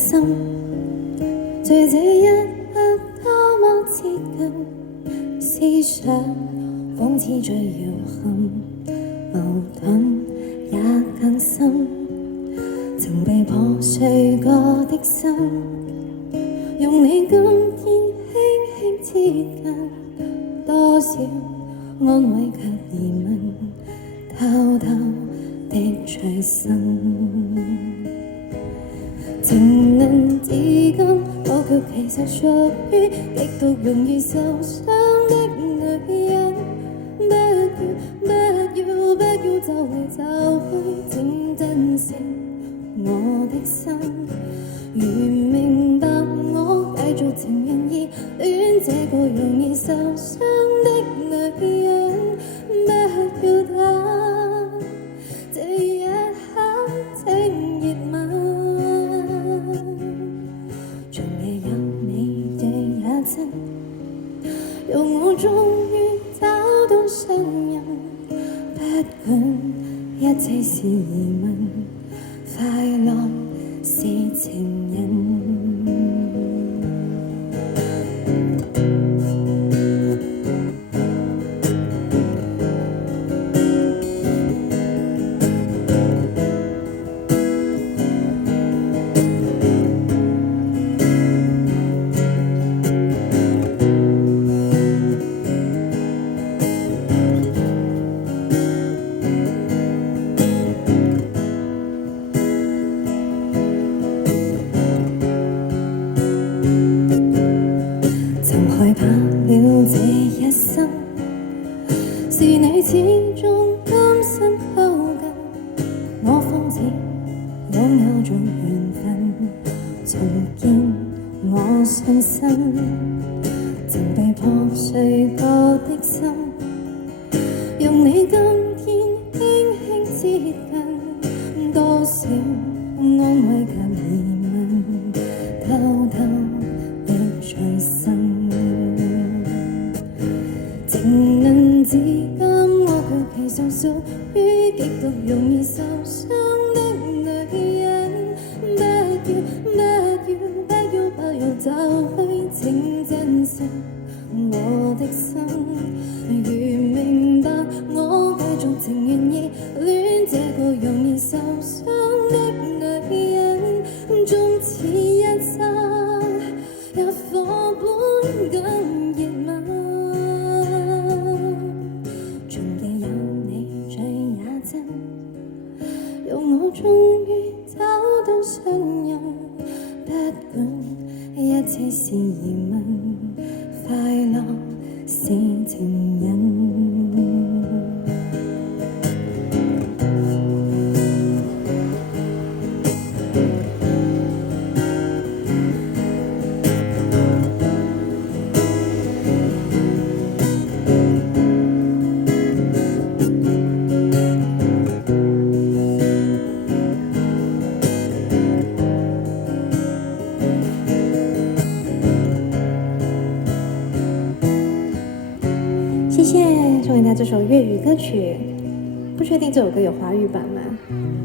心，在這一刻多麼接近，思想仿似最遙恆，矛盾也更深。曾被破碎過的心，用你今天輕輕接近，多少安慰卻疑問，偷偷的隨身。情能至今，我卻其實屬於極度容易受傷的女人。不要走來走去，請珍惜我的心。如明白我繼續情願意戀這個容易受傷的女人，不要她這一刻請熱吻。長夜有你這也真，讓我終於找到信任。不管一切是疑問，快樂是情人。害怕了這一生，是你始終甘心靠近，我方知擁有種緣分，重建我信心。曾被破碎過的心，用你今天輕輕接近，多少安慰及疑問，偷偷的隨身。情能至今，我卻其實屬於極度容易受傷的女人。不要走去，請珍惜我的心。如明白我繼續情願意戀這個容易受傷的女人，縱似一生也火般咁熱吻。讓我終於找到信任，不管一切是疑問，快樂是情人。谢谢送给他这首粤语歌曲，不确定这首歌有华语版吗？